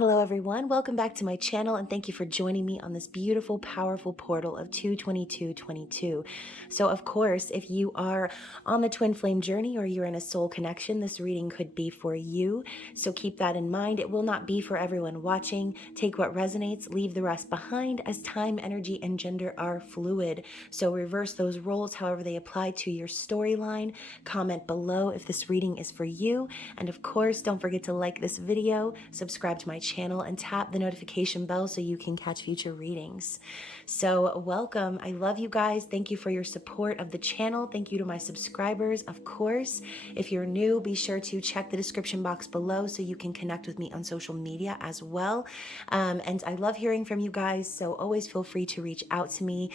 Hello everyone, welcome back to my channel and thank you for joining me on this beautiful, powerful portal of 22222. So of course, if you are on the twin flame journey or you're in a soul connection, this reading could be for you. So keep that in mind. It will not be for everyone watching. Take what resonates, leave the rest behind, as time, energy, and gender are fluid. So reverse those roles however they apply to your storyline. Comment below if this reading is for you. And of course, don't forget to like this video, subscribe to my channel, and tap the notification bell so you can catch future readings. So welcome. I love you guys. Thank you for your support of the channel. Thank you to my subscribers. Of course, if you're new, be sure to check the description box below so you can connect with me on social media as well. And I love hearing from you guys, so always feel free to reach out to me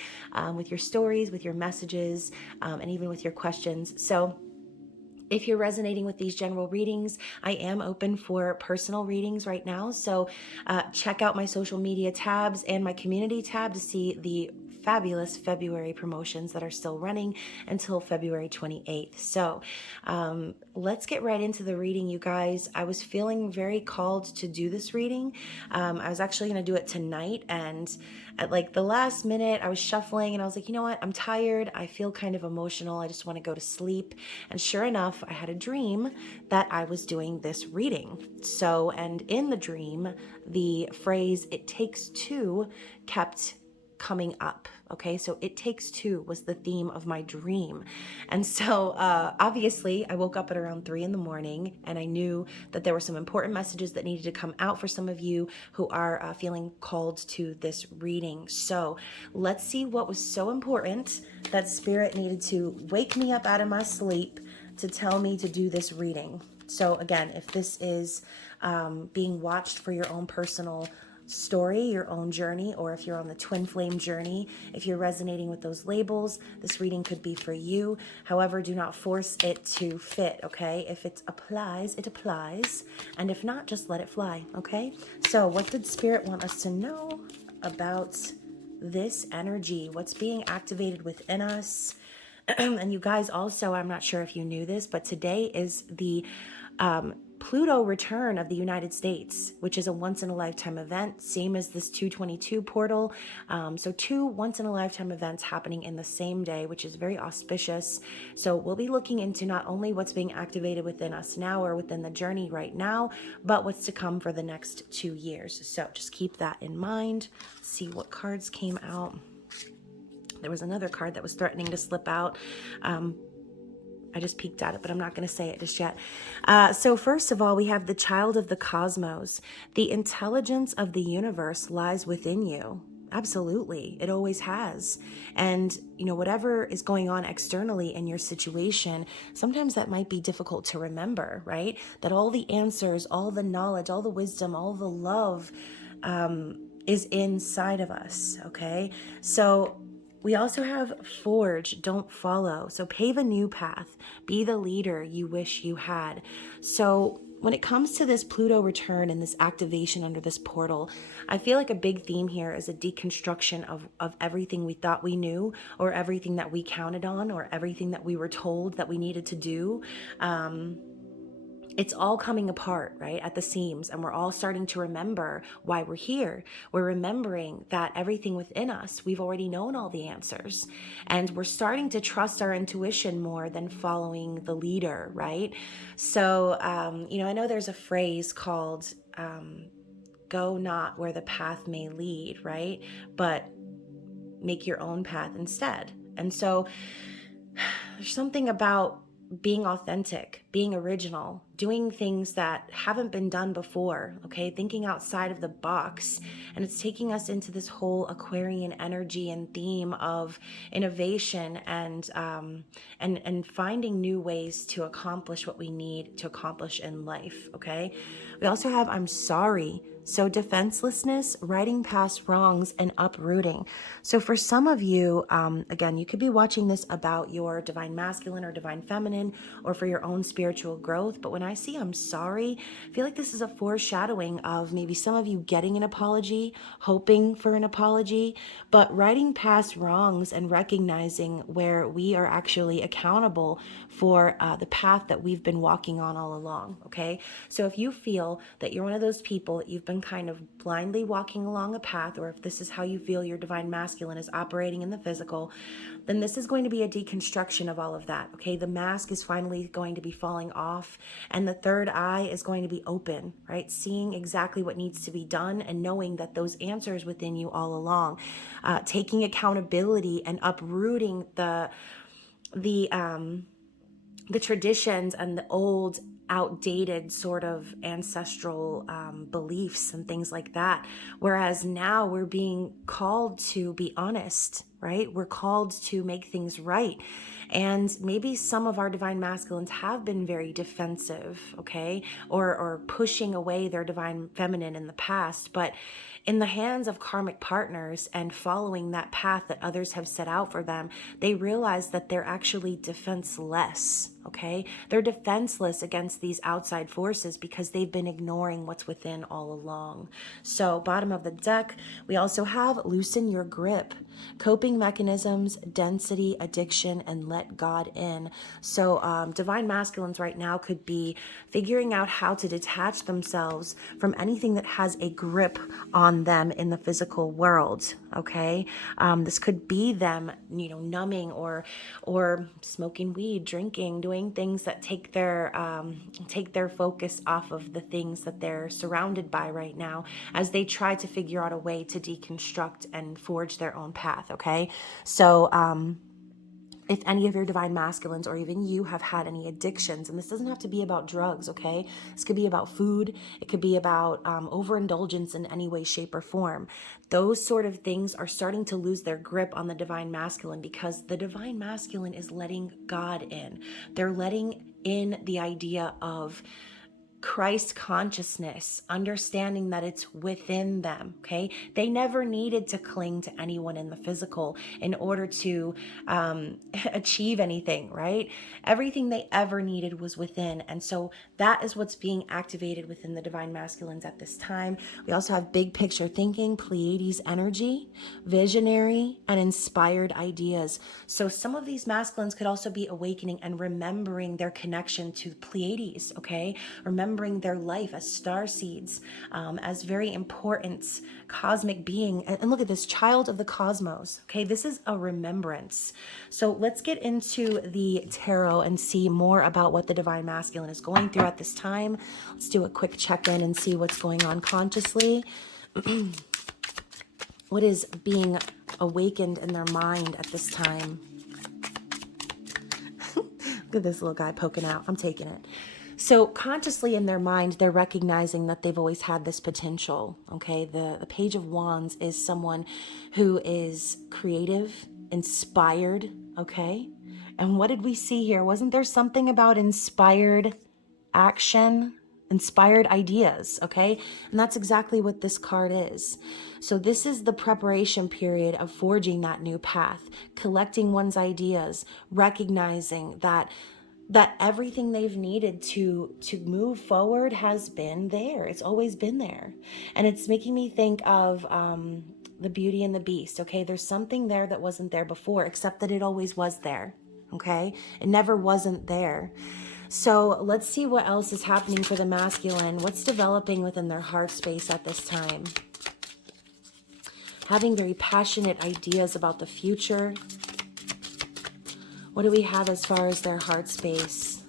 with your stories, with your messages, and even with your questions. So if you're resonating with these general readings, I am open for personal readings right now. So check out my social media tabs and my community tab to see the fabulous February promotions that are still running until February 28th. So let's get right into the reading, you guys. I was feeling very called to do this reading. I was actually going to do it tonight, and at like the last minute I was shuffling and I was like, you know what, I'm tired, I feel kind of emotional, I just want to go to sleep. And sure enough, I had a dream that I was doing this reading. So, and in the dream, the phrase "it takes two" kept coming up. Okay, so "it takes two" was the theme of my dream. And so obviously I woke up at around 3 in the morning and I knew that there were some important messages that needed to come out for some of you who are feeling called to this reading. So let's see what was so important that Spirit needed to wake me up out of my sleep to tell me to do this reading. So again, if this is being watched for your own personal story, your own journey, or if you're on the twin flame journey, if you're resonating with those labels, this reading could be for you. However, do not force it to fit, okay? If it applies, it applies. And if not, just let it fly, okay? So what did Spirit want us to know about this energy? What's being activated within us? And you guys also, I'm not sure if you knew this, but today is the Pluto return of the United States, which is a once-in-a-lifetime event, same as this 222 portal. So 2 once-in-a-lifetime events happening in the same day, which is very auspicious. So we'll be looking into not only what's being activated within us now or within the journey right now, but what's to come for the next 2 years. So just keep that in mind. Let's see what cards came out. There was another card that was threatening to slip out. I just peeked at it, but I'm not going to say it just yet. So first of all, we have the child of the cosmos. The intelligence of the universe lies within you. Absolutely. It always has. And, you know, whatever is going on externally in your situation, sometimes that might be difficult to remember, right? That all the answers, all the knowledge, all the wisdom, all the love is inside of us, okay? So we also have forge, don't follow. So pave a new path. Be the leader you wish you had. So when it comes to this Pluto return and this activation under this portal, I feel like a big theme here is a deconstruction of everything we thought we knew, or everything that we counted on, or everything that we were told that we needed to do. It's all coming apart, right, at the seams, and we're all starting to remember why we're here. We're remembering that everything within us, we've already known all the answers, and we're starting to trust our intuition more than following the leader, right? So, you know, I know there's a phrase called go not where the path may lead, right? But make your own path instead. And so there's something about being authentic, being original, doing things that haven't been done before, okay? Thinking outside of the box. And it's taking us into this whole Aquarian energy and theme of innovation and finding new ways to accomplish what we need to accomplish in life, okay? We also have I'm sorry. So defenselessness, righting past wrongs, and uprooting. So for some of you, again, you could be watching this about your divine masculine or divine feminine, or for your own spiritual growth. But when I see I'm sorry, I feel like this is a foreshadowing of maybe some of you getting an apology, hoping for an apology, but writing past wrongs and recognizing where we are actually accountable for the path that we've been walking on all along, okay? So if you feel that you're one of those people that you've been kind of blindly walking along a path, or if this is how you feel your divine masculine is operating in the physical, then this is going to be a deconstruction of all of that, okay? The mask is finally going to be falling off, and the third eye is going to be open, right? Seeing exactly what needs to be done and knowing that those answers within you all along, taking accountability and uprooting the traditions and the old outdated sort of ancestral beliefs and things like that. Whereas now we're being called to be honest, right? We're called to make things right. And maybe some of our divine masculines have been very defensive, okay? Or pushing away their divine feminine in the past. But in the hands of karmic partners and following that path that others have set out for them, they realize that they're actually defenseless, okay? They're defenseless against these outside forces because they've been ignoring what's within all along. So bottom of the deck, we also have loosen your grip, coping mechanisms, density, addiction, and let God in. So divine masculines right now could be figuring out how to detach themselves from anything that has a grip on them in the physical world, okay? This could be them, numbing or smoking weed, drinking, doing things that take their focus off of the things that they're surrounded by right now as they try to figure out a way to deconstruct and forge their own path, okay? So if any of your divine masculines or even you have had any addictions, and this doesn't have to be about drugs, okay? This could be about food. It could be about overindulgence in any way, shape, or form. Those sort of things are starting to lose their grip on the divine masculine because the divine masculine is letting God in. They're letting in the idea of Christ consciousness, understanding that it's within them, okay? They never needed to cling to anyone in the physical in order to achieve anything, right? Everything they ever needed was within. And so that is what's being activated within the divine masculines at this time. We also have big picture thinking, Pleiades energy, visionary, and inspired ideas. So some of these masculines could also be awakening and remembering their connection to Pleiades, okay? Remembering their life as star seeds, as very important cosmic being. And look at this, child of the cosmos, okay? This is a remembrance. So let's get into the tarot and see more about what the divine masculine is going through at this time. Let's do a quick check-in and see what's going on consciously. What is being awakened in their mind at this time? Look at this little guy poking out. I'm taking it. So consciously in their mind, they're recognizing that they've always had this potential, okay? The Page of Wands is someone who is creative, inspired, okay? And what did we see here? Wasn't there something about inspired action, inspired ideas, okay? And that's exactly what this card is. So this is the preparation period of forging that new path, collecting one's ideas, recognizing that everything they've needed to move forward has been there. It's always been there. And it's making me think of the Beauty and the Beast, okay? There's something there that wasn't there before, except that it always was there, okay? It never wasn't there. So let's see what else is happening for the masculine. What's developing within their heart space at this time? Having very passionate ideas about the future. What do we have as far as their heart space?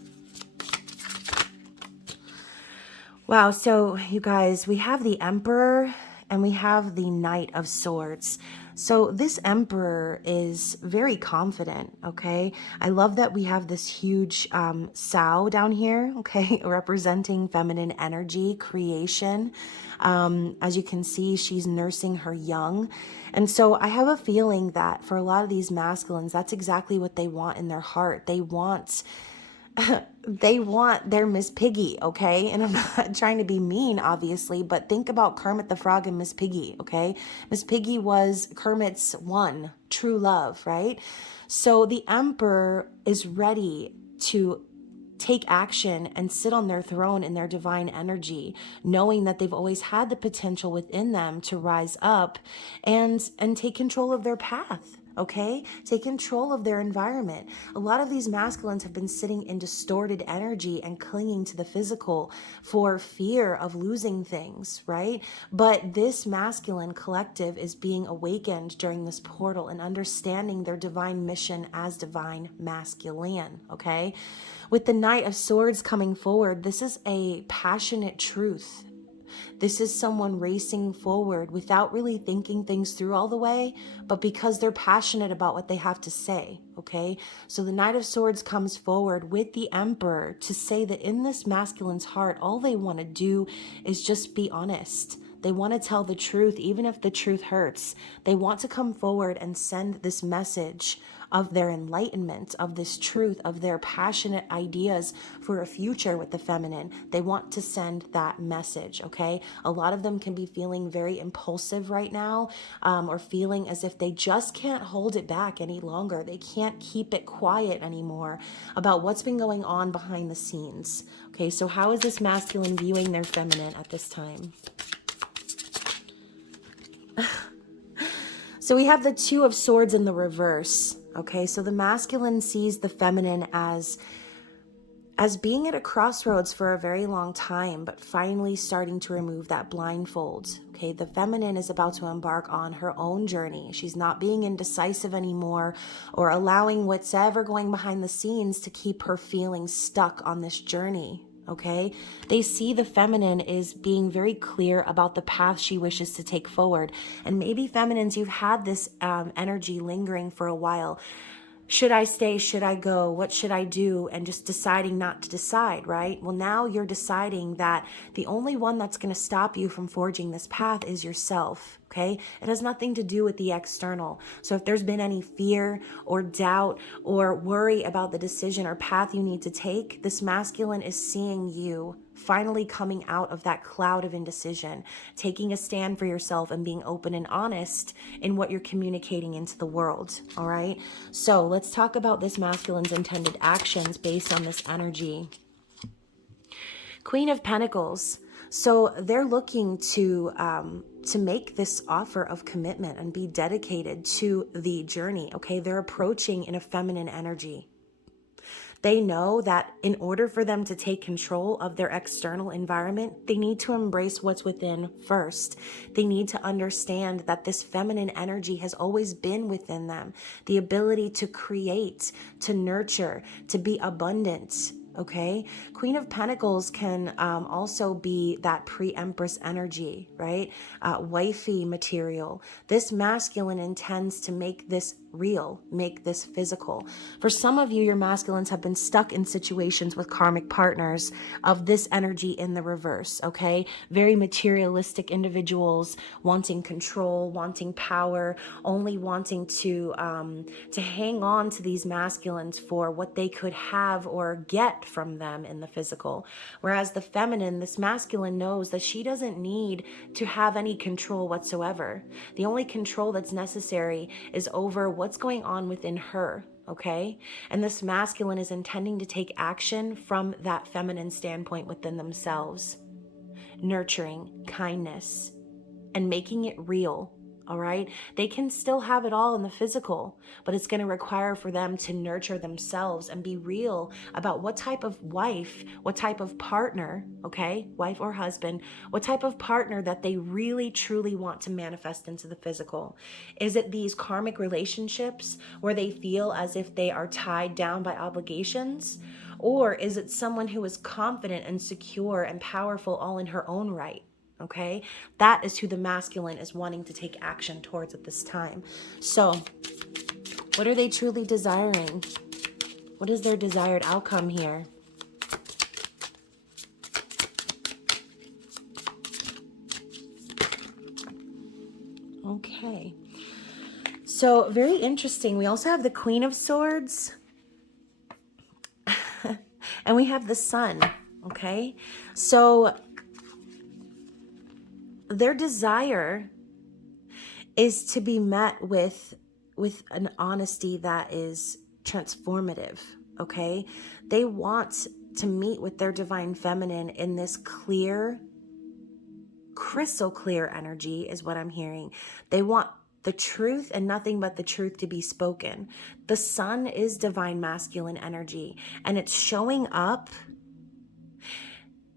Wow, so you guys, we have the Emperor and we have the Knight of Swords. So this Emperor is very confident, okay? I love that we have this huge sow down here, okay, representing feminine energy, creation. As you can see, she's nursing her young. And so I have a feeling that for a lot of these masculines, that's exactly what they want in their heart. They want their Miss Piggy, okay? And I'm not trying to be mean, obviously, but think about Kermit the Frog and Miss Piggy, okay? Miss Piggy was Kermit's one true love, right? So the Emperor is ready to take action and sit on their throne in their divine energy, knowing that they've always had the potential within them to rise up and take control of their path. Okay? Take control of their environment. A lot of these masculines have been sitting in distorted energy and clinging to the physical for fear of losing things, right? But this masculine collective is being awakened during this portal and understanding their divine mission as divine masculine, okay? With the Knight of Swords coming forward, this is a passionate truth. This is someone racing forward without really thinking things through all the way, but because they're passionate about what they have to say, okay? So the Knight of Swords comes forward with the Emperor to say that in this masculine's heart, all they want to do is just be honest. They want to tell the truth, even if the truth hurts. They want to come forward and send this message of their enlightenment, of this truth, of their passionate ideas for a future with the feminine. They want to send that message, okay? A lot of them can be feeling very impulsive right now, or feeling as if they just can't hold it back any longer. They can't keep it quiet anymore about what's been going on behind the scenes. Okay, so how is this masculine viewing their feminine at this time? So we have the Two of Swords in the reverse. Okay, so the masculine sees the feminine as being at a crossroads for a very long time, but finally starting to remove that blindfold. Okay, the feminine is about to embark on her own journey. She's not being indecisive anymore or allowing what's ever going behind the scenes to keep her feeling stuck on this journey. Okay, they see the feminine is being very clear about the path she wishes to take forward. And maybe feminines, you've had this energy lingering for a while. Should I stay? Should I go? What should I do? And just deciding not to decide, right? Well, now you're deciding that the only one that's going to stop you from forging this path is yourself, okay? It has nothing to do with the external. So if there's been any fear or doubt or worry about the decision or path you need to take, this masculine is seeing you finally coming out of that cloud of indecision, taking a stand for yourself and being open and honest in what you're communicating into the world, all right? So let's talk about this masculine's intended actions based on this energy. Queen of Pentacles. So they're looking to make this offer of commitment and be dedicated to the journey, okay? They're approaching in a feminine energy. They know that in order for them to take control of their external environment, they need to embrace what's within first. They need to understand that this feminine energy has always been within them. The ability to create, to nurture, to be abundant. Okay, Queen of Pentacles can also be that pre-empress energy, right? Wifey material. This masculine intends to make this real, make this physical. For some of you, your masculines have been stuck in situations with karmic partners of this energy in the reverse, okay? Very materialistic individuals wanting control, wanting power, only wanting to hang on to these masculines for what they could have or get from them in the physical. Whereas the feminine, this masculine knows that she doesn't need to have any control whatsoever. The only control that's necessary is over what's going on within her, okay? And this masculine is intending to take action from that feminine standpoint within themselves, nurturing, kindness, and making it real. All right. They can still have it all in the physical, but it's going to require for them to nurture themselves and be real about what type of wife, what type of partner, okay, wife or husband, what type of partner that they really truly want to manifest into the physical. Is it these karmic relationships where they feel as if they are tied down by obligations? Or is it someone who is confident and secure and powerful all in her own right? Okay, that is who the masculine is wanting to take action towards at this time. So what are they truly desiring? What is their desired outcome here? Okay, so very interesting. We also have the Queen of Swords and we have the Sun. Okay, so their desire is to be met with an honesty that is transformative, okay? They want to meet with their divine feminine in this clear, crystal clear energy is what I'm hearing. They want the truth and nothing but the truth to be spoken. The sun is divine masculine energy, and it's showing up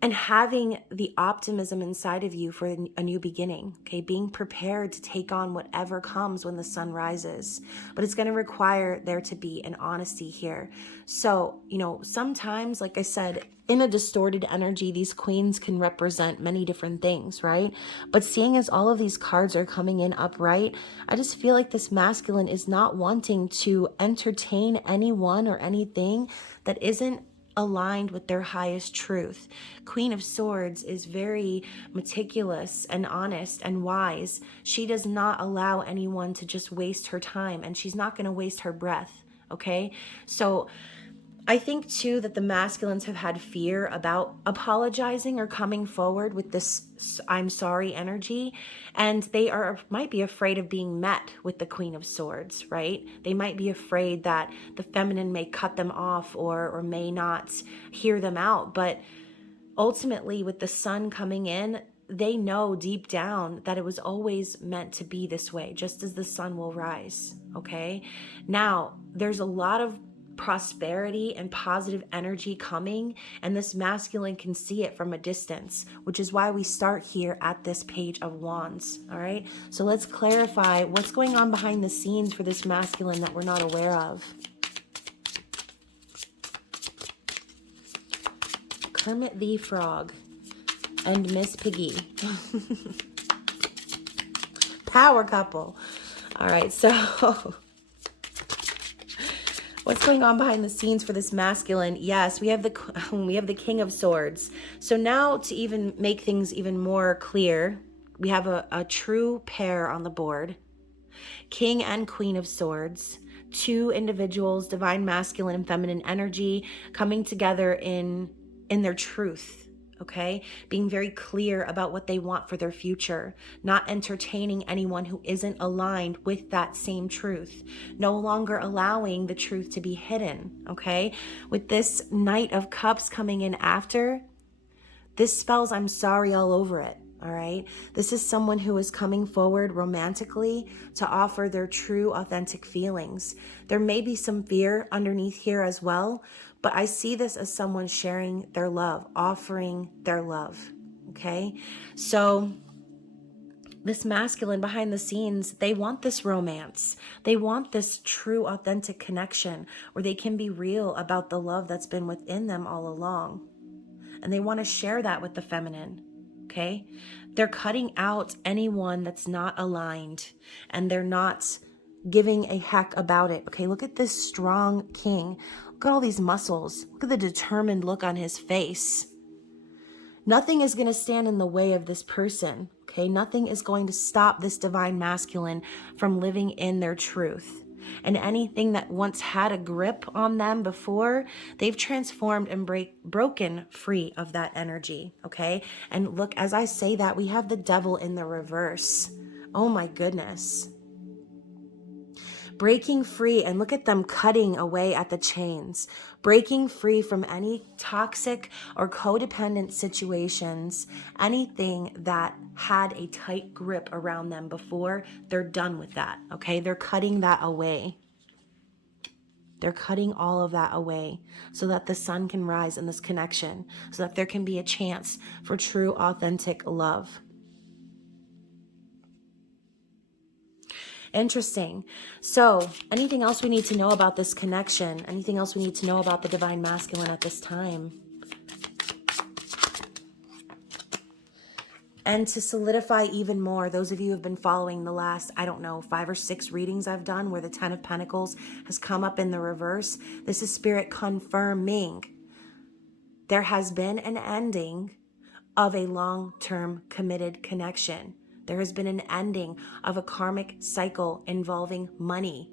and having the optimism inside of you for a new beginning, okay? Being prepared to take on whatever comes when the sun rises. But it's going to require there to be an honesty here. So, sometimes, like I said, in a distorted energy, these queens can represent many different things, right? But seeing as all of these cards are coming in upright, I just feel like this masculine is not wanting to entertain anyone or anything that isn't aligned with their highest truth. Queen of Swords is very meticulous and honest and wise. She does not allow anyone to just waste her time, and she's not going to waste her breath, okay? So I think too that the masculines have had fear about apologizing or coming forward with this I'm sorry energy, and they might be afraid of being met with the Queen of Swords, right? They might be afraid that the feminine may cut them off or may not hear them out. But ultimately, with the sun coming in, they know deep down that it was always meant to be this way, just as the sun will rise, okay? Now, there's a lot of prosperity and positive energy coming, and this masculine can see it from a distance, which is why we start here at this Page of Wands, all right? So let's clarify what's going on behind the scenes for this masculine that we're not aware of. Kermit the Frog and Miss Piggy. Power couple. All right, so what's going on behind the scenes for this masculine? Yes, we have the King of Swords. So now to even make things even more clear, we have a true pair on the board. King and Queen of Swords. Two individuals, divine masculine and feminine energy, coming together in their truth, okay? Being very clear about what they want for their future, not entertaining anyone who isn't aligned with that same truth, no longer allowing the truth to be hidden, okay? With this Knight of Cups coming in after, this spells I'm sorry all over it, all right? This is someone who is coming forward romantically to offer their true, authentic feelings. There may be some fear underneath here as well, but I see this as someone sharing their love, offering their love, okay? So this masculine behind the scenes, they want this romance. They want this true, authentic connection where they can be real about the love that's been within them all along. And they want to share that with the feminine, okay? They're cutting out anyone that's not aligned, and they're not giving a heck about it, okay? Look at this strong king. Look at all these muscles. Look at the determined look on his face. Nothing is going to stand in the way of this person, okay? Nothing is going to stop this divine masculine from living in their truth. And anything that once had a grip on them before, they've transformed and broken free of that energy, okay? And look, as I say that, we have the devil in the reverse. Oh my goodness. Breaking free, and look at them cutting away at the chains, breaking free from any toxic or codependent situations, anything that had a tight grip around them before. They're done with that, okay? They're cutting that away. They're cutting all of that away so that the sun can rise in this connection, so that there can be a chance for true, authentic love. Interesting. So, anything else we need to know about this connection? Anything else we need to know about the divine masculine at this time? And to solidify even more, those of you who have been following the last, 5 or 6 readings I've done where the 10 of Pentacles has come up in the reverse, this is Spirit confirming there has been an ending of a long-term committed connection. There has been an ending of a karmic cycle involving money.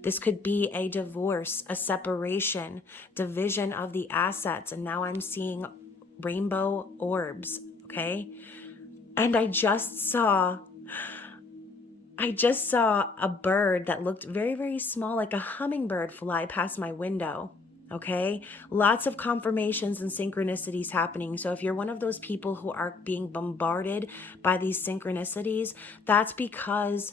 This could be a divorce, a separation, division of the assets. And now I'm seeing rainbow orbs, okay? And I just saw a bird that looked very, very small, like a hummingbird, fly past my window. Okay, lots of confirmations and synchronicities happening. So if you're one of those people who are being bombarded by these synchronicities, that's because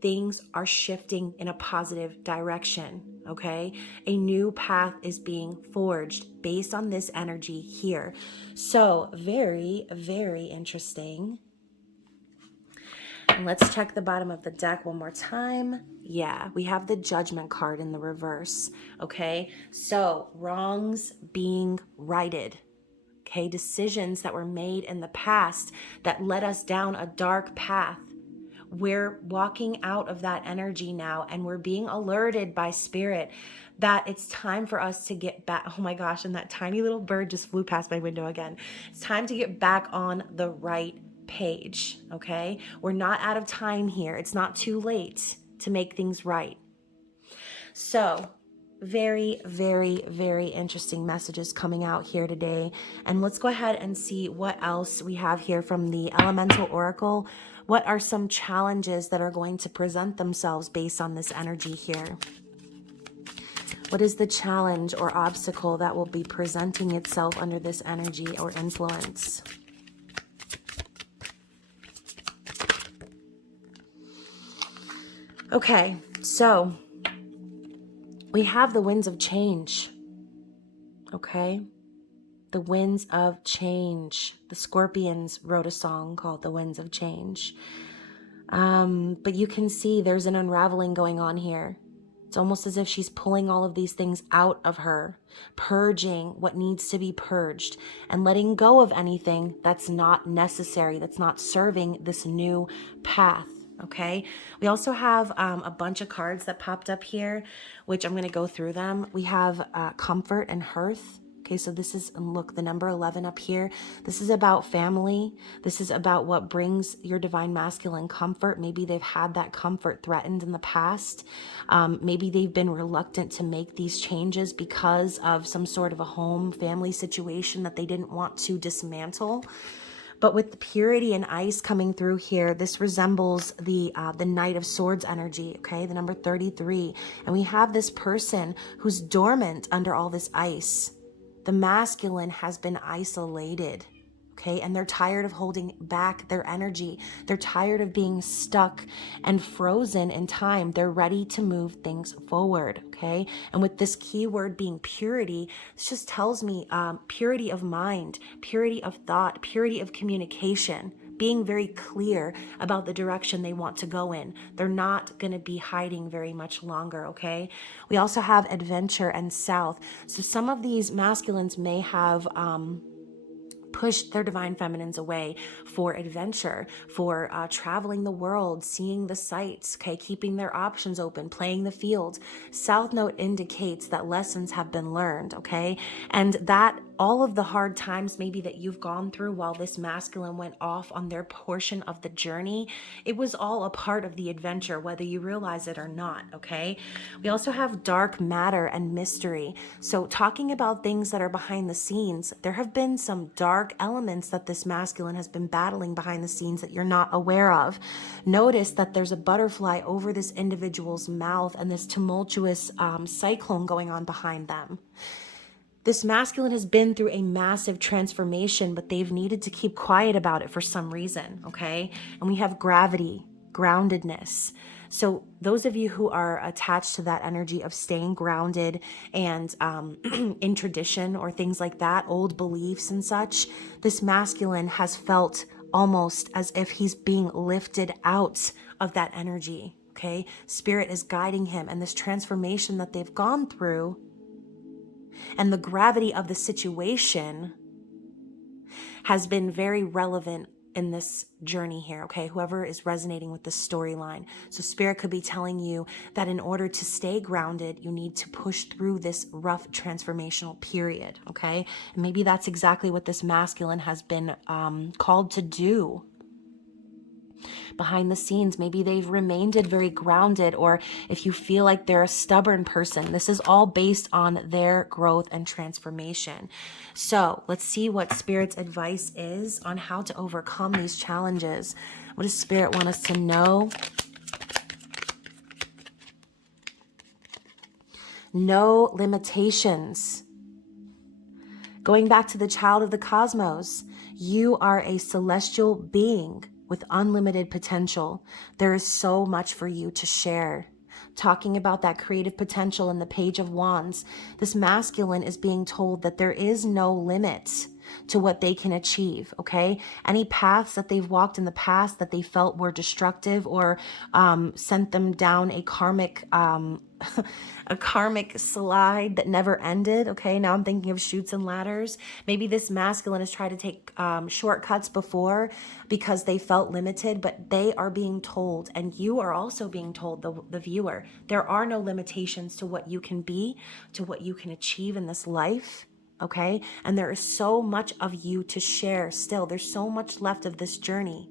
things are shifting in a positive direction. Okay, a new path is being forged based on this energy here. So very, very interesting. And let's check the bottom of the deck one more time. Yeah, we have the Judgment card in the reverse. Okay, so wrongs being righted. Okay, decisions that were made in the past that led us down a dark path. We're walking out of that energy now, and we're being alerted by spirit that it's time for us to get back. Oh my gosh, and that tiny little bird just flew past my window again. It's time to get back on the right page, okay? We're not out of time here. It's not too late to make things right. So, very, very, very interesting messages coming out here today. And let's go ahead and see what else we have here from the Elemental Oracle. What are some challenges that are going to present themselves based on this energy here? What is the challenge or obstacle that will be presenting itself under this energy or influence? Okay, so we have the winds of change. Okay, the winds of change. The Scorpions wrote a song called The Winds of Change. But you can see there's an unraveling going on here. It's almost as if she's pulling all of these things out of her, purging what needs to be purged, and letting go of anything that's not necessary, that's not serving this new path. Okay, we also have a bunch of cards that popped up here, which I'm going to go through them. We have Comfort and Hearth. Okay, so this is, look, the number 11 up here. This is about family. This is about what brings your divine masculine comfort. Maybe they've had that comfort threatened in the past. Maybe they've been reluctant to make these changes because of some sort of a home family situation that they didn't want to dismantle. But with the purity and ice coming through here, this resembles the Knight of Swords energy, okay? The number 33. And we have this person who's dormant under all this ice. The masculine has been isolated, okay? And they're tired of holding back their energy. They're tired of being stuck and frozen in time. They're ready to move things forward, okay? And with this keyword being purity, this just tells me purity of mind, purity of thought, purity of communication, being very clear about the direction they want to go in. They're not going to be hiding very much longer, okay? We also have Adventure and South. So some of these masculines may have pushed their divine feminines away for adventure, for traveling the world, seeing the sights, okay, keeping their options open, playing the field. South Node indicates that lessons have been learned, okay, and that all of the hard times maybe that you've gone through while this masculine went off on their portion of the journey, it was all a part of the adventure, whether you realize it or not, okay? We also have dark matter and mystery. So talking about things that are behind the scenes, there have been some dark elements that this masculine has been battling behind the scenes that you're not aware of. Notice that there's a butterfly over this individual's mouth and this tumultuous cyclone going on behind them. This masculine has been through a massive transformation, but they've needed to keep quiet about it for some reason, okay? And we have gravity, groundedness. So those of you who are attached to that energy of staying grounded and in tradition or things like that, old beliefs and such, this masculine has felt almost as if he's being lifted out of that energy, okay? Spirit is guiding him, and this transformation that they've gone through and the gravity of the situation has been very relevant in this journey here, okay? Whoever is resonating with this storyline. So Spirit could be telling you that in order to stay grounded, you need to push through this rough transformational period, okay? And maybe that's exactly what this masculine has been called to do. Behind the scenes, maybe they've remained very grounded, or if you feel like they're a stubborn person, this is all based on their growth and transformation. So let's see what Spirit's advice is on how to overcome these challenges. What does Spirit want us to know? No limitations. Going back to the child of the cosmos, you are a celestial being with unlimited potential. There is so much for you to share. Talking about that creative potential in the Page of Wands, this masculine is being told that there is no limit to what they can achieve, okay? Any paths that they've walked in the past that they felt were destructive or sent them down a karmic a karmic slide that never ended, okay? Now I'm thinking of chutes and ladders. Maybe this masculine has tried to take shortcuts before because they felt limited, but they are being told, and you are also being told, the viewer, there are no limitations to what you can be, to what you can achieve in this life. Okay? And there is so much of you to share still. There's so much left of this journey.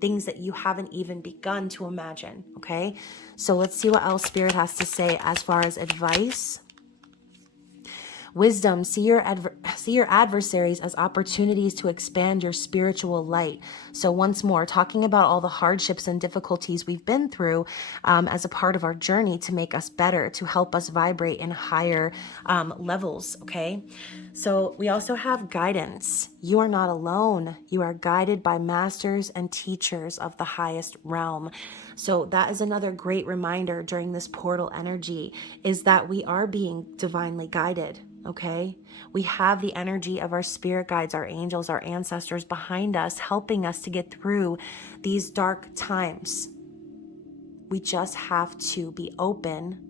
Things that you haven't even begun to imagine. Okay? So let's see what else Spirit has to say as far as advice. Wisdom, see your adversaries as opportunities to expand your spiritual light. So once more, talking about all the hardships and difficulties we've been through as a part of our journey to make us better, to help us vibrate in higher levels, okay? So we also have guidance. You are not alone. You are guided by masters and teachers of the highest realm. So that is another great reminder during this portal energy, is that we are being divinely guided. Okay, we have the energy of our spirit guides, our angels, our ancestors behind us, helping us to get through these dark times. We just have to be open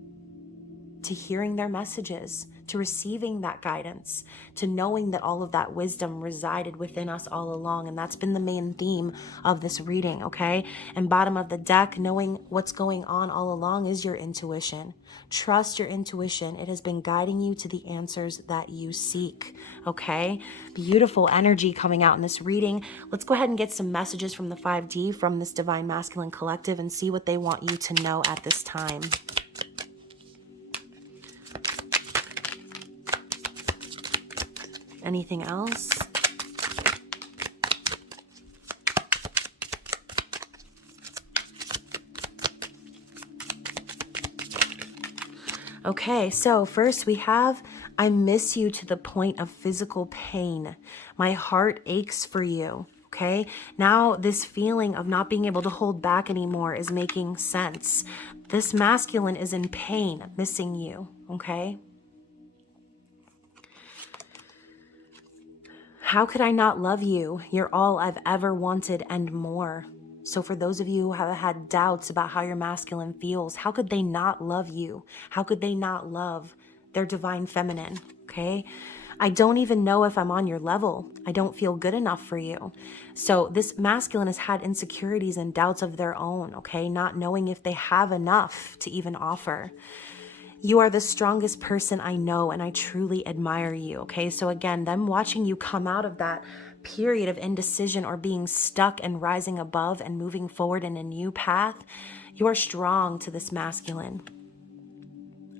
to hearing their messages, to receiving that guidance, to knowing that all of that wisdom resided within us all along. And that's been the main theme of this reading, okay? And bottom of the deck, knowing what's going on all along is your intuition. Trust your intuition. It has been guiding you to the answers that you seek, okay? Beautiful energy coming out in this reading. Let's go ahead and get some messages from the 5D, from this Divine Masculine Collective, and see what they want you to know at this time. Anything else? Okay, so first we have, I miss you to the point of physical pain. My heart aches for you. Okay, now this feeling of not being able to hold back anymore is making sense. This masculine is in pain, missing you. Okay. How could I not love you? You're all I've ever wanted and more. So for those of you who have had doubts about how your masculine feels, how could they not love you? How could they not love their divine feminine? Okay. I don't even know if I'm on your level. I don't feel good enough for you. So this masculine has had insecurities and doubts of their own. Okay. Not knowing if they have enough to even offer. You are the strongest person I know, and I truly admire you, okay? So again, them watching you come out of that period of indecision or being stuck and rising above and moving forward in a new path, you are strong to this masculine.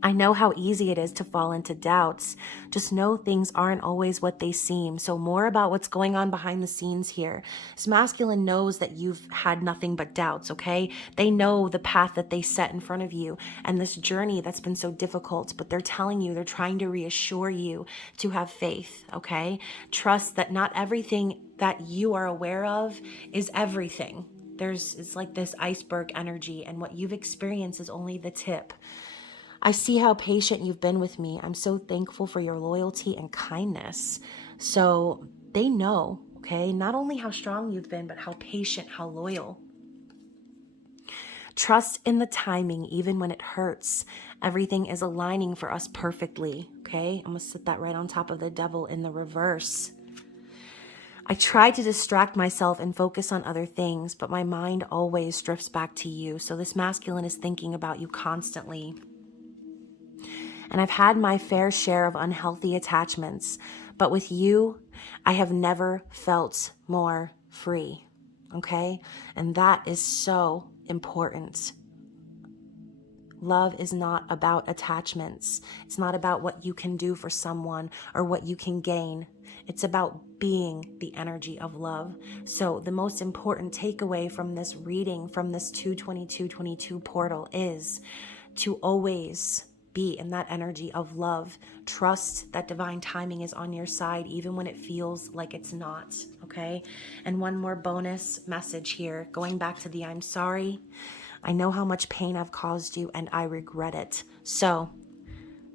I know how easy it is to fall into doubts. Just know things aren't always what they seem. So more about what's going on behind the scenes here. This masculine knows that you've had nothing but doubts, okay? They know the path that they set in front of you and this journey that's been so difficult, but they're telling you, they're trying to reassure you to have faith, okay? Trust that not everything that you are aware of is everything. It's like this iceberg energy, and what you've experienced is only the tip. I see how patient you've been with me. I'm so thankful for your loyalty and kindness. So they know, okay, not only how strong you've been, but how patient, how loyal. Trust in the timing, even when it hurts. Everything is aligning for us perfectly, okay? I'm going to sit that right on top of the devil in the reverse. I try to distract myself and focus on other things, but my mind always drifts back to you. So this masculine is thinking about you constantly. And I've had my fair share of unhealthy attachments, but with you, I have never felt more free, okay? And that is so important. Love is not about attachments. It's not about what you can do for someone or what you can gain. It's about being the energy of love. So the most important takeaway from this reading, from this 2/22/22 portal, is to always be in that energy of love. Trust that divine timing is on your side, even when it feels like it's not, okay? And one more bonus message here, going back to the I'm sorry. I know how much pain I've caused you and I regret it. So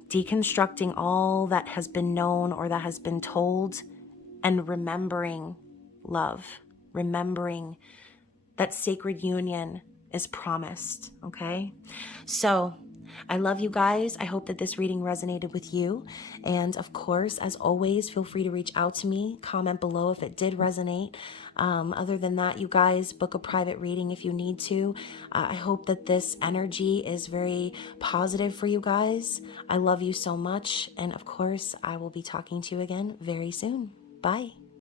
deconstructing all that has been known or that has been told and remembering love, remembering that sacred union is promised, okay? So I love you guys. I hope that this reading resonated with you. And of course, as always, feel free to reach out to me, comment below if it did resonate. Other than that, you guys, book a private reading if you need to. I hope that this energy is very positive for you guys. I love you so much. And of course, I will be talking to you again very soon. Bye.